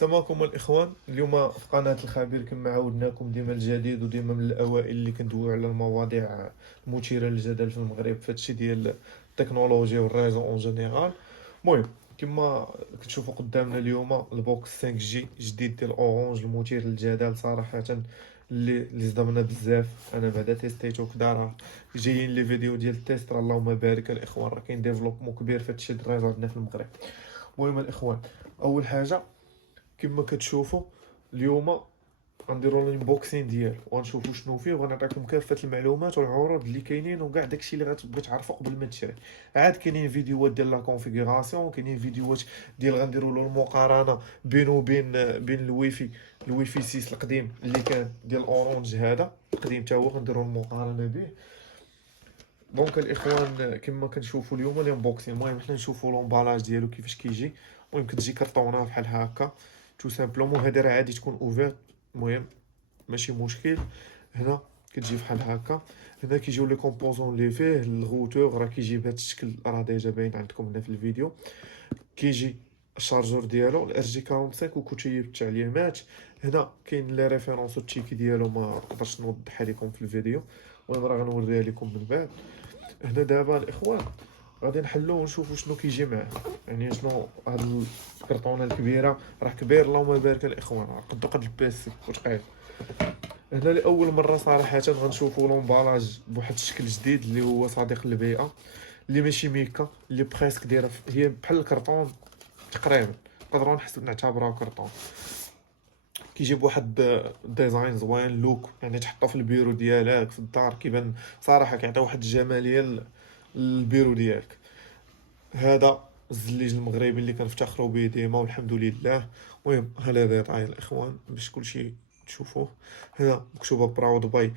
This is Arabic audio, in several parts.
سماكم الاخوان، اليوم في قناه الخبير كما عودناكم ديما الجديد وديما من الاوائل اللي كندويو على المواضيع المثيره للجدل في المغرب في هادشي ديال التكنولوجيا والريزو اون جينيرال. المهم، كما كتشوفوا قدامنا اليوم البوكس 5 جي جديد ديال اورانج المثير للجدل صراحه، اللي صدمنا بزاف. انا بعدا تيستيتو كدا، راه جايين لي فيديو ديال التيست، راه اللهم بارك الاخوان، راه كاين ديفلوبمون كبير في هادشي ديال الريزو عندنا في المغرب. المهم الاخوان، اول حاجه كما كتشوفوا اليوم غنديروا الانبوكسين ديالو وغنشوفوا شنو فيه، وغنعطيكم كافه المعلومات والعروض اللي كاينين وكاع داكشي اللي غتبغي تعرفوا قبل ما تشري. عاد كاينين فيديوهات ديال لا كونفيغوراسيون، كاينين فيديوهات ديال غنديروا له المقارنه بينه وبين الويفي 6 القديم اللي كان ديال اورانج، هذا القديم حتى هو غنديروا المقارنه به. دونك الاخوان كما كنشوفوا اليوم الانبوكسين، المهم حنا نشوفوا لومبالاج ديالو كيفاش كيجي. المهم كتجي كرطونه بحال هكا تو سامبلومون، هادي راه عادي تكون اوفيرت، المهم ماشي مشكل. هنا كتجي بحال هكا، هنا كيجيو لي كومبوزون اللي فيه الغوتور، راه كيجي بهذا الشكل، راه ديجا باين عندكم هنا في الفيديو. كيجي الشارجور ديالو الار جي 45 وكتيب التعليمات. هنا كاين لي ريفيرونس والتيكي ديالو، ما نقدرش نوضحها لكم في الفيديو، المهم راه غنوريها لكم من بعد. هنا دابا الاخوان غادي نحلو ونشوفوا شنو كيجي معاه، يعني شنو هاد الكرتونه الكبيره، راه كبير اللهم بارك الاخوان، راه قد البيسي وثقيل. هنا لاول مره صراحه غنشوفوا لومبالاج بواحد الشكل جديد اللي هو صديق للبيئه، اللي ماشي ميكا، اللي بريسك دايره هي بحال الكرتون تقريبا، نقدروا نعتبرها كرتون. كيجي بواحد ديزاين زوين، لوك يعني تحطو في البيرو ديالك في الدار، كيبان صراحه كيعطي واحد الجماليه للبيرو ديالك. هذا الزليج المغربي اللي كنفتخروا به ديما والحمد لله. المهم هلا ديتاي الاخوان باش كلشي تشوفوه. هنا مكتوبه براود باي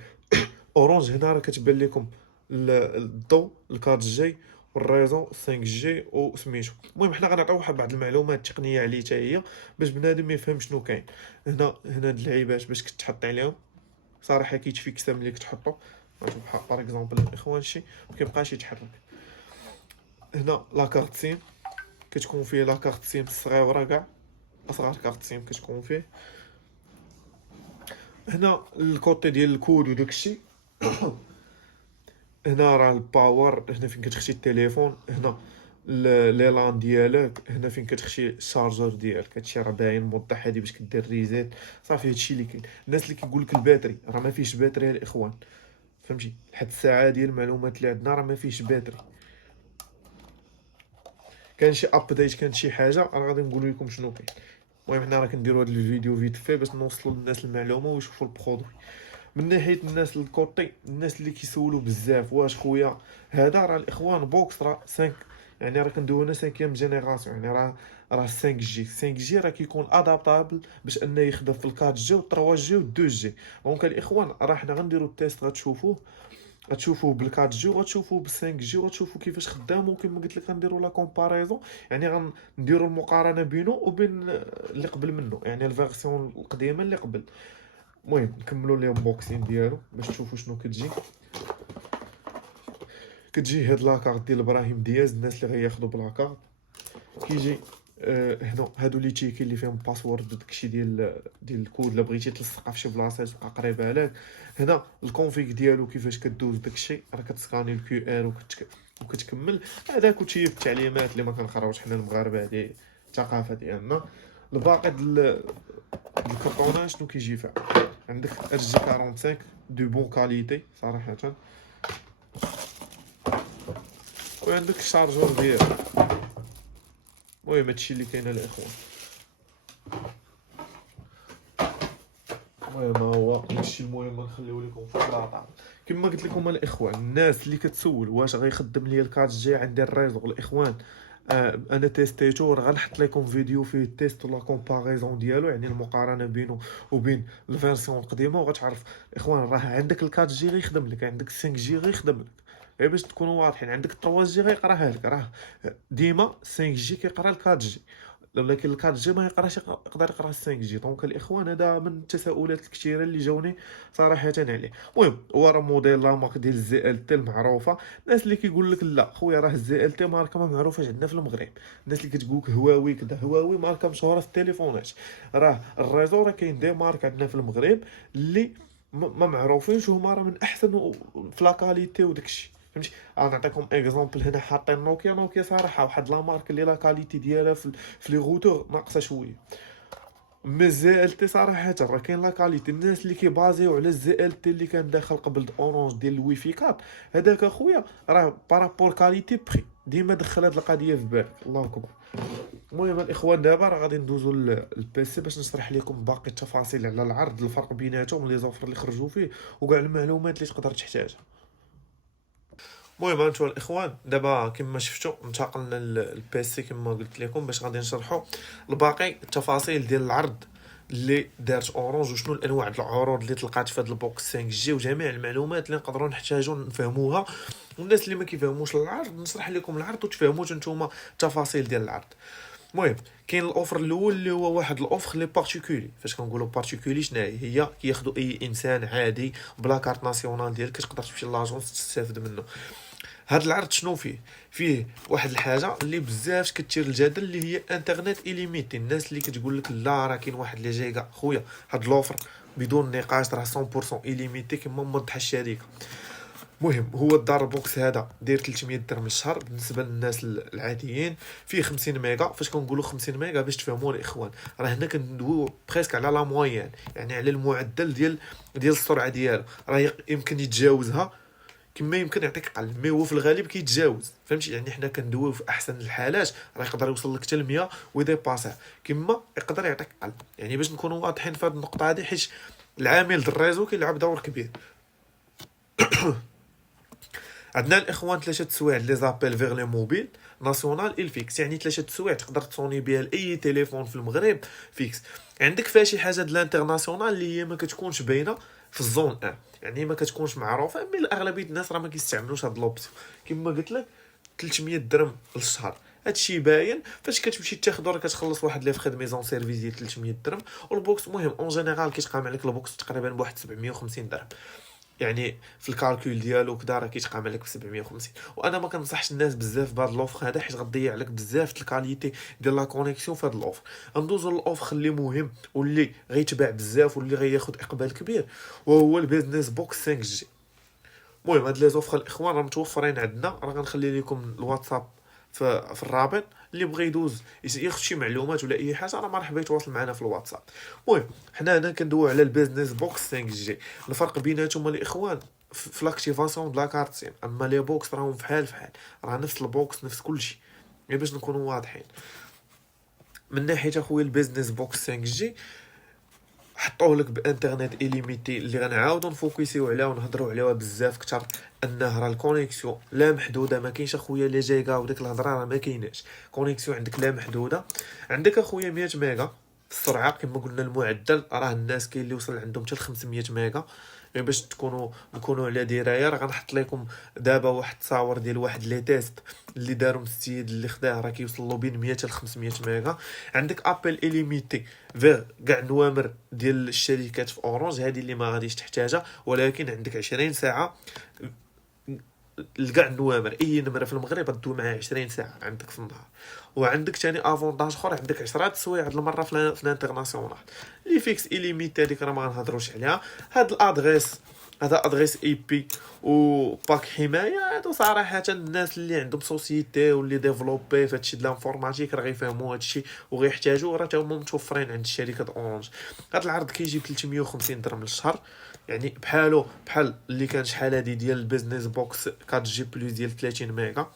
اورانج، هنا راه كتبان لكم الضوء الكارت جي والريزو 5 جي وسميتو. المهم حنا غنعطيو واحد بعض المعلومات التقنيه عليه حتى هي باش بنادم يفهم شنو كاين. هنا هاد اللعيبات باش كتحط عليهم صراحه كيتفيكسا ملي كتحطو، بحال باغ اكزومبل الاخوان شي مكيبقاش يتحرك. هنا لاكارت سيم، كتكون فيه لاكارت سيم الصغيره كاع، اصغر كارت سيم كتكون فيه. هنا الكوتي ديال الكود وداكشي. هنا راه الباور، هنا فين كتخشي التليفون. هنا لي لان ديالك، هنا فين كتخشي الشارجور ديالك، هادشي راه باين موضح، هادي باش كدير ريزيت صافي. هادشي اللي كاين. الناس اللي كيقول لك الباتري راه ما فيهش باتري الاخوان، فهمتي؟ لحد الساعه ديال المعلومات اللي عندنا راه ما فيهش باتري. كان شي ابديت، كان شي حاجه، راه غادي نقول لكم شنو كاين. المهم حنا راه كنديروا هذا الفيديو فيت في باش نوصلوا للناس المعلومه ويشوفوا البرودوي. من ناحيه الناس الكوتي، الناس اللي كيسولوا بزاف واش خويا هذا راه الاخوان بوكس راه 5، يعني راه كندويو هنا 5 جينيراسيون، يعني راه 5 جي. 5 جي راه كيكون ادابتابل باش انه يخدم في ال 4 جي و 3 جي و 2 جي. دونك الاخوان راه حنا غنديروا التيست، غتشوفوه بال 4 جي وغتشوفوه بال 5 جي وغتشوفوا كيفاش خدام. وكما قلت لك غنديروا لا كومباريزون، يعني غنديروا المقارنه بينه وبين اللي قبل منه، يعني الفيرسيون القديمه اللي قبل. المهم نكملوا لي انبوكسين ديالو باش تشوفوا شنو كتجي هاد لاكارت ديال ابراهيم دياز، الناس اللي غياخدوا بلاكارت. كيجي هنا هادو لي تيكي اللي فيهم باسورد داكشي ديال الكود، الا بغيتي تلصقها في شي بلاصه تبقى قريبه لك. هنا الكونفيك ديالو كيفاش كدوز داكشي، راه كتسكاني الكيو ار وكتكمل. هذاك كلشي التعليمات اللي ما كنقراوش حنا المغاربه، هذه الثقافه ديالنا. الباقي الكرتونه شنو كيجي فيها؟ عندك ار جي 45 دو بون كاليتي صراحه، وعندك الشارجور ديالو. المهم هادشي اللي كاين الاخوان. المهم هو هادشي المهم نخليو لكم في اللاطا. كما قلت لكم الاخوان، الناس اللي كتسول واش غيخدم ليا الكارت جي عندي الريزو، الاخوان انا تيستيتو، راه غنحط لكم فيديو فيه التيست ولا كومباريزون ديالو، يعني المقارنه بينه وبين الفيرسيون القديمه، وغتعرف الاخوان راه عندك الكارت جي غيخدم لك، عندك 5 جي غيخدم لك. غير باش تكونوا واضحين، عندك 3 جي غيقراها لك، راه ديما 5 جي كيقرا الكارت جي. ولكن ال 4 جي ما يقراش، يقدر يقرا 5 جي. دونك الاخوان هذا من التساؤلات الكثيره اللي جاوني صراحه عليه. المهم هو راه موديل لا مارك ديال الزي ال تي المعروفه. الناس اللي كيقول لك لا خويا راه الزي ال تي ماركه ما معروفاش عندنا في المغرب، الناس اللي كتقول لك هواوي كذا، هواوي ماركه مشهوره في التليفونات. راه الريزو راه كاين دي مارك عندنا في المغرب اللي ما معروفينش، وهما راه من احسن في لا كاليتي وداكشي، فهمتي. انا نعطيكم اكزومبل هنا، حاطين نوكيا. نوكيا صراحه واحد لا مارك اللي لا كاليتي ديالها في لي غوتور ناقصه شويه. مي زي ال تي صراحه راه كاين لا كاليتي. الناس اللي كيبازيو على الزي ال تي اللي كان داخل قبل اورانج ديال الويفي 4، هذاك اخويا راه بارابور كاليتي بري. ديما دخل هاد القضيه في بالك. الله اكبر. المهم الاخوان دابا راه غادي ندوزو للبيسي باش نشرح لكم باقي التفاصيل على العرض، الفرق بيناتهم، لي زوفر اللي خرجوا فيه، وكاع المعلومات اللي تقدر تحتاجها. المهم انتوا الاخوان دابا كما شفتوا انتقلنا للبيسي كما قلت لكم باش غادي نشرحوا الباقي التفاصيل ديال العرض اللي دارت اورانج، وشنو الانواع ديال العروض اللي تلقات في هذا البوكس 5 جي، وجميع المعلومات اللي نقدروا نحتاجوا نفهموها. والناس اللي ما كيفهموش العرض نشرح لكم العرض وتفهموا نتوما التفاصيل ديال العرض. المهم كاين الاوفر الاول اللي هو واحد الاوفر لي بارتيكولي. فاش كنقولوا بارتيكولي شناهي؟ هي كياخذوا اي انسان عادي بلا كارت ناسيونال ديالك، كتقدر تمشي لاجونس تستافد منه. هاد العرض شنو فيه واحد الحاجه اللي بزاف كتثير الجدل، اللي هي انترنت ايليميتي. الناس اللي كتقول لك لا راه كاين واحد لي جيجا، خويا هاد لوفر بدون نقاش راه 100% ايليميتي كما موضح الشركه. المهم هو الدار بوكس هذا داير 300 درهم للشهر بالنسبه للناس العاديين. فيه 50 ميجا. فاش كنقولوا 50 ميجا باش تفهموا الاخوان، راه هنا كندويو بريسك على لا موين، يعني على المعدل ديال السرعه ديالو. راه يمكن يتجاوزها كما يمكن يعطيك اقل، مي هو في الغالب كيتجاوز، فهمتي. يعني حنا كندويو في احسن الحالات راه يقدر يوصل لك حتى ل 100 ويديباسا، كما يقدر يعطيك اقل. يعني باش نكونوا واضحين في هذه النقطه هذه، حيت العامل د الريزو كيلعب دور كبير. عندنا الاخوان 3 تسوايع لي زابيل فيغ لي موبيل ناسيونال الفيكس، يعني 3 تسوايع تقدر تصوني بها لاي تليفون في المغرب فيكس. عندك فيها شي حاجه د الانترناسيونال اللي هي ما كتكونش باينه في الزون 1، يعني ما كتكونش معروفه، مي الاغلبيه الناس راه ما كيستعملوش هاد لوبسيون. كما قلت لك 300 درهم للشهر، هادشي باين. فاش كتمشي تاخذ راه كتخلص واحد لي فخد ميزون سيرفيس ديال 300 درهم. والبوكس المهم اون جينيرال كيتقام عليك البوكس تقريبا بواحد 750 درهم، يعني في الكالكول ديالو كدا راه كيتقام عليك ب 750. وانا ما كنصحش الناس بزاف بهذا الاوفر هذا، حيت غتضيع عليك بزاف الكاليتي ديال لا كونيكسيون في هذا الاوفر. ندوزو للاوفر اللي مهم واللي غيتباع بزاف واللي غياخذ اقبال كبير، وهو البيزنس بوكس 5 جي. المهم هاد لي زوفر الاخوان راه متوفرين عندنا، راه غنخلي لكم الواتساب في الرابط. اللي بغى يدوز ياخذ شي معلومات ولا اي حاجه راه مرحبا يتواصل معنا في الواتساب. المهم حنا هنا كندويو على البيزنس بوكس 5 جي. الفرق بيناتهم الاخوان في لاكتيفاسيون د لا كارت سيم. اما لي بوكس راهم فحال راه نفس البوكس نفس كلشي، غير باش نكونوا واضحين. من ناحيه اخويا البيزنس بوكس 5 جي حطوه لك بانترنت ايليميتي اللي غنعاودو نفوكسيو عليها ونهضروا عليها بزاف كثر، انه راه الكونيكسيون لا محدوده. ما كاينش اخويا لي جيجا وديك الهضره راه ما كايناش. كونيكسيون عندك لا محدوده، عندك اخويا 100 ميجا في السرعه كما قلنا. المعدل راه الناس كاين اللي وصل عندهم حتى ل 500 ميجا. غير باش نكونوا على درايه، راه غنحط لكم دابا واحد التصاور ديال واحد لي تيست اللي دارهم السيد اللي خداه، راه كيوصل له بين 100 ل 500 ميجا. عندك ابل ايليميتي فيغ كاع النوامر ديال الشركات في اورانج، هذه اللي ما غاديش تحتاجها، ولكن عندك 20 ساعه لكاع النوامر. اي نمره في المغرب غدوي معاه 20 ساعه عندك في النهار. وعندك ثاني افونتاج اخر، عندك 10 تسوايع هاد المره في الانترناسيونال لي فيكس ايليميتي. هذيك راه ما غنهضروش عليها. هاد الادريس هذا ادريس اي بي وباك حمايه. هادو صراحه الناس اللي عندهم سوسيتي واللي ديفلوبي في هادشي د الانفورماتيك راه غيفهموا هادشي وغيحتاجوا، راه تا هما متوفرين عند شركه اورانج. هاد العرض كيجي ب 350 درهم للشهر، يعني بحال اللي كان شحال هادي ديال البيزنس بوكس 4 جي بلس ديال 30 ميجا.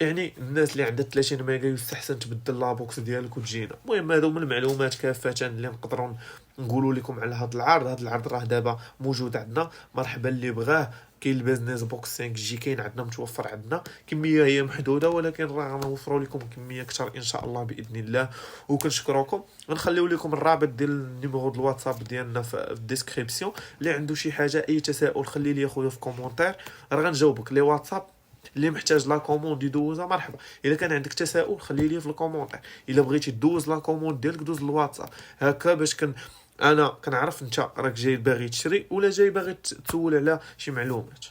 يعني الناس اللي عندها 30 ميجا يستحسن تبدل لا بوكس ديالك وتجينا. المهم هادو من المعلومات كافه اللي نقدروا نقولوا لكم على هذا العرض. هذا العرض راه دابا موجود عندنا، مرحبا اللي بغاه. كاين البيزنس بوكس 5 جي كاين عندنا متوفر عندنا، كميه هي محدوده ولكن راه غنوفروا لكم كميه اكثر ان شاء الله باذن الله. وكنشكركم. غنخليو لكم الرابط ديال النيميرو ديال الواتساب ديالنا في الديسكريبسيون. اللي عنده شي حاجه اي تساؤل خلي لي اخويا في كومونتير، راه غنجاوبك. لي واتساب اللي محتاج لا كوموند يدوزها مرحبا. الا كان عندك تساؤل خلي لي في الكومونتير، الا بغيتي دوز لا كوموند ديالك دوز الواتساب هكا باش انا كنعرف انت راك جاي باغي تشري ولا جاي باغي تسول على شي معلومات.